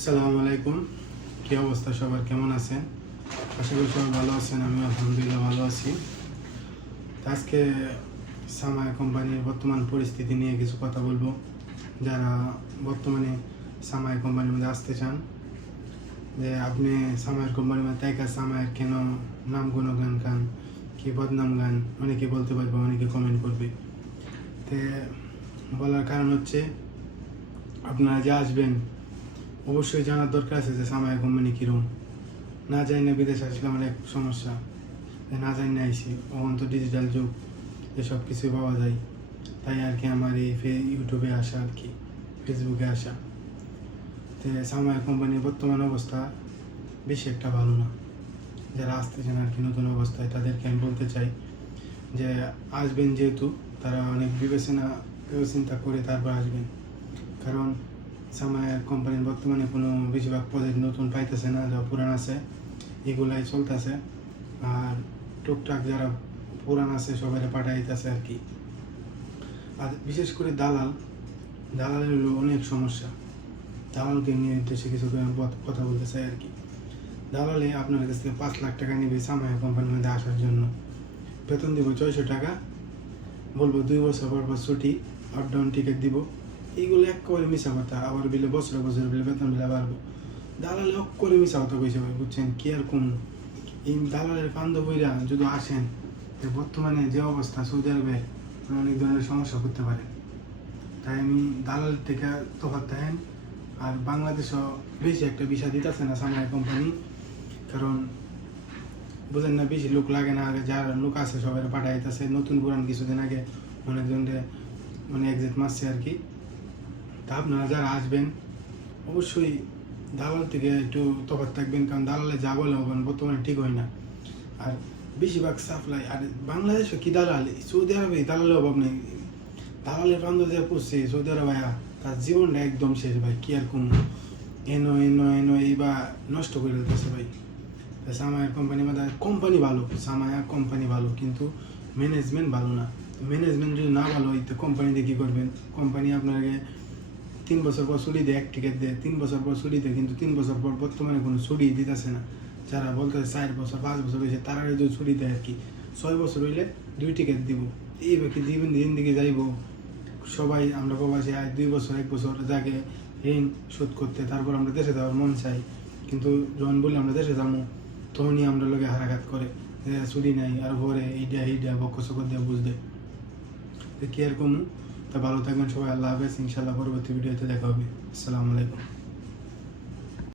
আসসালামু আলাইকুম। কী অবস্থা সবার? কেমন আছেন? আশা করি সবাই ভালো আছেন আমি আলহামদুলিল্লাহ ভালো আছি। আজকে সামায়া কোম্পানির বর্তমান পরিস্থিতি নিয়ে কিছু কথা বলব। যারা বর্তমানে সামায়া কোম্পানির মধ্যে আসতে চান, যে আপনি সামায়ের কোম্পানির মধ্যে কাজ সামায়ের কেন নাম কোনো গান গান কি বদনাম গান, অনেকে বলতে পারবে, অনেকে কমেন্ট করবে। তে বলার কারণ হচ্ছে, আপনারা যে আসবেন অবশ্যই জানার দরকার আছে যে সামায় কোম্পানি কিরম। না জানি না বিদেশে আসলে আমার এক সমস্যা। না জানি না আইসি তো ডিজিটাল যুগ, এসব কিছু পাওয়া যায়। তাই আর কি আমার এই ইউটিউবে আসা আর কি ফেসবুকে আসা। তো সামায় কোম্পানির বর্তমান অবস্থা বেশি একটা ভালো না। যারা আসতেছেন আর কি নতুন অবস্থায়, তাদেরকে আমি বলতে চাই যে আসবেন যেহেতু, তারা অনেক বিবেচনা বিবেচনা করে তারপর আসবেন। কারণ সামায়ার কোম্পানির বর্তমানে কোনো বেশিরভাগ প্রজেক্ট নতুন পাইতেছে না, যা পুরান আছে, এগুলাই চলতেছে। আর টুকটাক যারা পুরান আছে সবাই পাঠাইতেছে আর কি। আর বিশেষ করে দালাল, দালালের হলো অনেক সমস্যা। দালালকে নিয়ে দেশে কিছু কথা বলতে চাই আর কি। দালালে আপনার কাছ থেকে পাঁচ লাখ টাকা নেবে সামায়া কোম্পানির মধ্যে আসার জন্য। বেতন দিব ছয়শো টাকা, বলব দুই বছর পর পর ছুটি আপ ডাউন টিকিট দিব। এইগুলো এক করে মিশা কথা আবার বিলে বছরে বছরে বিলে বেতন বিলে বাড়বো। দালালে এক করে মিশা কথা কইছে ভাই, বুঝছেন? কি আর কোন এই দালালের বান্ধবীরা যদি আসেন বর্তমানে যে অবস্থা সৌদি আরবে অনেক ধরনের সমস্যা করতে পারে। তাই আমি দালাল থেকে তফাৎ থাকেন আর বাংলাদেশও বেশি একটা বিষয় দিতেছে না সামায় কোম্পানি, কারণ বুঝেন না, বেশি লোক লাগে না, আগে যার লোক আছে সবাই পাঠাইতেছে, নতুন পুরান কিছুদিন আগে অনেকজনকে মানে এক্সিট মারছে আর কি। তা আপনারা যারা আসবেন অবশ্যই দালাল থেকে একটু তফাৎ থাকবেন কারণ দালালে যা বলে হবেন বর্তমানে ঠিক হয় না। আর বেশিরভাগ সাপ্লাই আর বাংলাদেশে কি দালাল? সৌদি আরবে দালালের অভাব নেই। দালালের বান্ধব যে পড়ছে সৌদি আরবে আয়া, তার জীবনটা একদম শেষ ভাই কি আর কোন এনো এনো এনো এই বা নষ্ট করে দিতেছে ভাই। সামায়া কোম্পানি মানে কোম্পানি ভালো সামায়া কোম্পানি ভালো কিন্তু ম্যানেজমেন্ট ভালো না। ম্যানেজমেন্ট যদি না ভালো হয় তো কোম্পানিতে কী করবেন? কোম্পানি আপনাকে তিন বছর পর ছুটি দেয় এক টিকিট দেয়। তিন বছর পর ছুটি দেয় কিন্তু তিন বছর পর বর্তমানে কোনো ছুটি দিতেছে না। যারা বলতেছে চার বছর, পাঁচ বছর হয়েছে, তারা যদি ছুটি দেয় আর কি ছয় বছর হইলে দুই টিকিট দিব। এই ব্যক্তি দিবেন দিন দিকে যাইব। সবাই আমরা প্রবাসী, আয় দুই বছর, এক বছর যাকে ঋণ শোধ করতে, তারপর আমরা দেশে যাওয়ার মন চাই। কিন্তু যখন বলি আমরা দেশে যাব, তখনই আমরা লোকে হারাঘাত করে ছুটি নাই, আর ঘরে এইটা এইটা বক্ষ চকর দিয়ে। তো কি আর কমু? তা ভালো থাকবেন সবাই আল্লাহ হাফেজ। ইনশাল্লাহ পরবর্তী ভিডিওতে দেখা হবে। আসসালামু আলাইকুম।